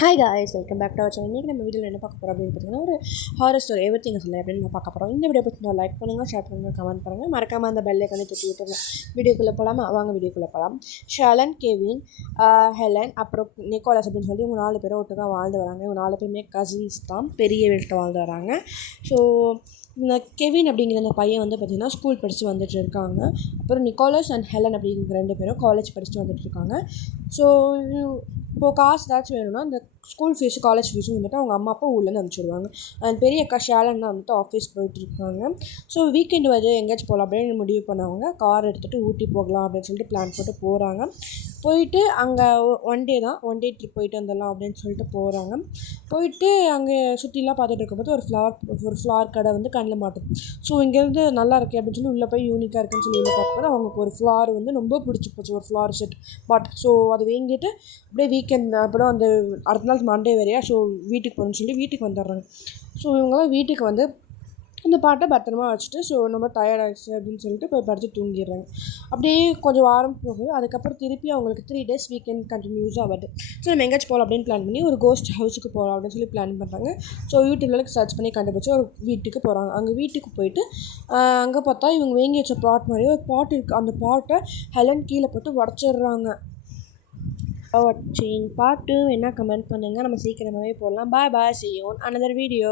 Hi guys, welcome back to our channel. இன்றைக்கி நம்ம வீடியோவில் என்ன பார்க்க போகிறோம் அப்படின்னு பார்த்தீங்கன்னா, ஒரு ஹாரர் ஸ்டோரி எவ்ரிதிங் சொல்ல அப்படின்னு நம்ம பார்க்க போகிறோம். இந்த வீடியோ பற்றி நான் லைக் பண்ணுங்கள், ஷேர் பண்ணுங்கள், கமெண்ட் பண்ணுங்கள், மறக்காமல் அந்த பெல்லை கண்ணி தட்டி விட்டுருங்க. வீடியோக்குள்ளே போகலாமா? வாங்க வீடியோக்குள்ளே போகலாம். ஷாலன், கெவின், ஹெலன், அப்புறம் நிக்கோலஸ் அப்படின்னு சொல்லி இவங்க 4 பேரும் ஒட்டுக்காக வாழ்ந்து வராங்க. இவங்க 4 பேருமே கசின்ஸ் தான், பெரிய வீட்டில் வாழ்ந்து வராங்க. ஸோ இந்த கெவின் அப்படிங்கிற அந்த பையன் வந்து பார்த்திங்கன்னா ஸ்கூல் படித்து வந்துட்டு இருக்காங்க. அப்புறம் நிக்கோலஸ் அண்ட் ஹெலன் அப்படிங்கிற 2 பேரும் காலேஜ் படிச்சுட்டு வந்துட்டு இருக்காங்க. ஸோ இப்போது காசு ஏதாச்சும் வேணும்னா இந்த ஸ்கூல் ஃபீஸு காலேஜ் ஃபீஸும் வந்துட்டு அவங்க அம்மா அப்பா ஊர்லேருந்து அனுப்பிச்சிடுவாங்க. அண்ட் பெரிய அக்கா ஷாலன் தான் வந்துட்டு ஆஃபீஸ் போயிட்டுருக்காங்க. ஸோ வீக்கெண்டு வந்து எங்கேயாச்சும் போகலாம் அப்படின்னு முடிவு பண்ணவங்க கார் எடுத்துகிட்டு ஊட்டி போகலாம் அப்படின்னு சொல்லிட்டு பிளான் போட்டு போகிறாங்க. போயிட்டு அங்கே ஒன் டே ட்ரிப் போயிட்டு வந்துடலாம் அப்படின்னு சொல்லிட்டு போகிறாங்க. போயிட்டு அங்கே சுற்றிலாம் பார்த்துட்டு இருக்கும்போது ஒரு ஃப்ளார் கடை வந்து கண்ணில் மாட்டுது. ஸோ இங்கேருந்து நல்லா இருக்கே அப்படின்னு சொல்லி உள்ளே போய் யூனிக்காக இருக்குன்னு சொல்லி உள்ளே பார்க்கும்போது அவங்களுக்கு ஒரு ஃப்ளார் வந்து ரொம்ப பிடிச்சி போச்சு, ஒரு ஃப்ளார் செட். ஸோ அதை வாங்கிட்டு அப்படியே வீக்கெண்ட் அப்புறம் அந்த அடுத்த நாள் மண்டே வரையா. ஸோ வீட்டுக்கு போகணுன்னு சொல்லி வீட்டுக்கு வந்துடுறாங்க. ஸோ இவங்களாம் வீட்டுக்கு வந்து அந்த பாட்டை பத்திரமா வச்சுட்டு ஸோ ரொம்ப டயர்டாகிடுச்சு அப்படின்னு சொல்லிட்டு போய் படுத்து தூங்கிடுறாங்க. அப்படியே கொஞ்சம் வாரம் போகுது. அதுக்கப்புறம் திருப்பி அவங்களுக்கு 3 days வீக்கெண்ட் கண்டினியூஸாக வருது. ஸோ நம்ம எங்கேயாச்சும் போகலாம் அப்படின்னு பிளான் பண்ணி ஒரு கோஸ்ட் ஹவுஸுக்கு போகலாம் அப்படின்னு சொல்லி பிளான் பண்ணுறாங்க. ஸோ யூடியூப்ல சர்ச் பண்ணி கண்டுபிடிச்சி ஒரு வீட்டுக்கு போகிறாங்க. அங்கே வீட்டுக்கு போயிட்டு அங்கே பார்த்தா இவங்க வாங்கி வச்ச பாட் மாதிரி ஒரு பாட் இருக்குது. அந்த பாட்டை ஹெலன் கீழே போட்டு உடச்சிடுறாங்க. வாட்சிங் பார்ட் 2 என்ன கமெண்ட் பண்ணுங்கள். நம்ம சீக்கிரமாகவே போடலாம். பாய் பாய், see you on another video.